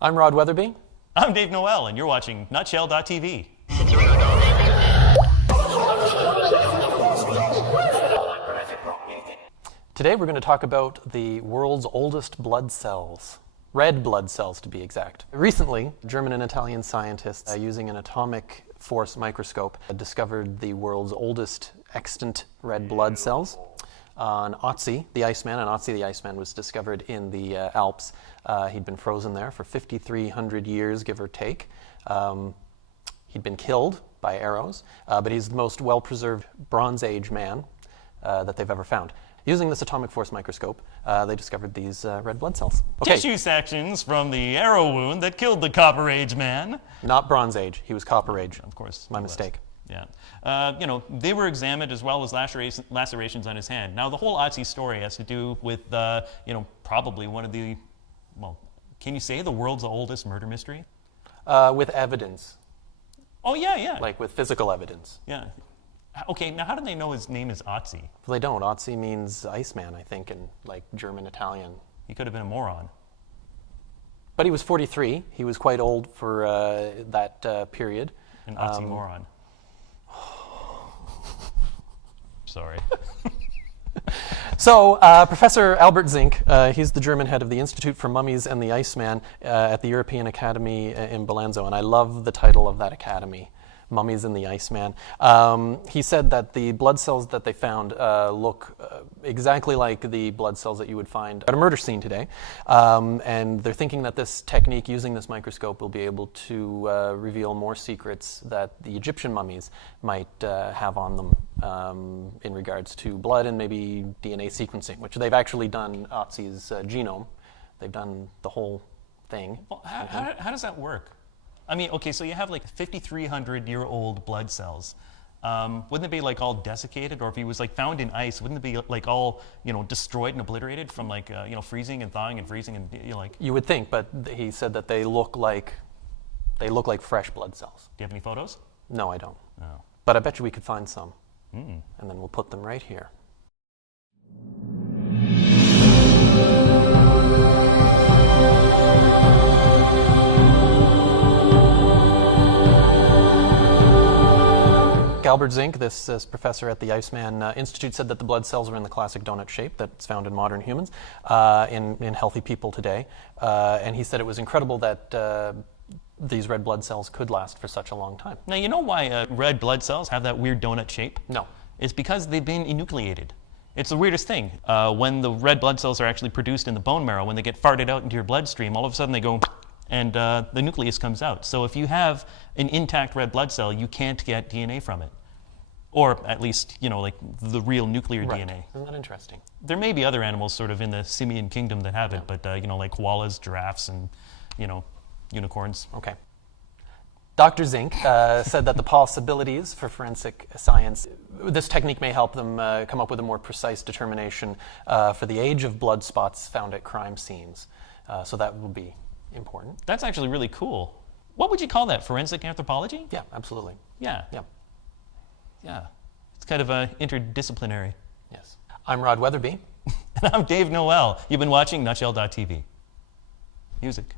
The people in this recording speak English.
I'm Rod Weatherby. I'm Dave Noel, and you're watching Nutshell.tv. Today we're going to talk about the world's oldest blood cells. Red blood cells, to be exact. Recently, German and Italian scientists, using an atomic force microscope, discovered the world's oldest extant red blood cells. On Otzi, the Iceman, and Otzi the Iceman was discovered in the Alps. He'd been frozen there for 5,300 years, give or take. He'd been killed by arrows, but he's the most well-preserved Bronze Age man that they've ever found. Using this atomic force microscope, they discovered these red blood cells. Okay. Tissue sections from the arrow wound that killed the Copper Age man. Not Bronze Age, he was Copper Age. Of course. My mistake. Yeah. They were examined as well as lacerations on his hand. Now, the whole Otzi story has to do with, probably one of the, can you say the world's oldest murder mystery? With evidence. Oh, yeah. Like with physical evidence. Yeah. Okay, now how do they know his name is Otzi? Well, they don't. Otzi means Iceman, I think, in like German, Italian. He could have been a moron. But he was 43. He was quite old for that period. An oxymoron. Sorry. So, Professor Albert Zink, he's the German head of the Institute for Mummies and the Iceman at the European Academy in Belenzo, and I love the title of that academy, Mummies and the Iceman. He said that the blood cells that they found look exactly like the blood cells that you would find at a murder scene today, and they're thinking that this technique, using this microscope, will be able to reveal more secrets that the Egyptian mummies might have on them in regards to blood and maybe DNA sequencing, which they've actually done Otzi's genome. They've done the whole thing. Well, how does that work? I mean, okay, so you have like 5,300-year-old blood cells. Wouldn't it be like all desiccated, or if he was like found in ice, wouldn't it be like all destroyed and obliterated from like freezing and thawing and freezing and like? You would think, but he said that they look like fresh blood cells. Do you have any photos? No, I don't. No. But I bet you we could find some, and then we'll put them right here. Albert Zink, this professor at the Iceman Institute, said that the blood cells are in the classic donut shape that's found in modern humans, in healthy people today. And he said it was incredible that these red blood cells could last for such a long time. Now, you know why red blood cells have that weird donut shape? No. It's because they've been enucleated. It's the weirdest thing. When the red blood cells are actually produced in the bone marrow, when they get farted out into your bloodstream, all of a sudden they go and the nucleus comes out. So if you have an intact red blood cell, you can't get DNA from it. Or at least, like the real nuclear DNA. Isn't that interesting? There may be other animals sort of in the simian kingdom that have it, but like koalas, giraffes, and unicorns. Okay. Dr. Zink said that the possibilities for forensic science, this technique may help them come up with a more precise determination for the age of blood spots found at crime scenes. So that will be important. That's actually really cool. What would you call that? Forensic anthropology? Yeah, absolutely. Yeah. Yeah. Yeah. It's kind of interdisciplinary. Yes. I'm Rod Weatherby. And I'm Dave Noel. You've been watching Nutshell.tv. Music.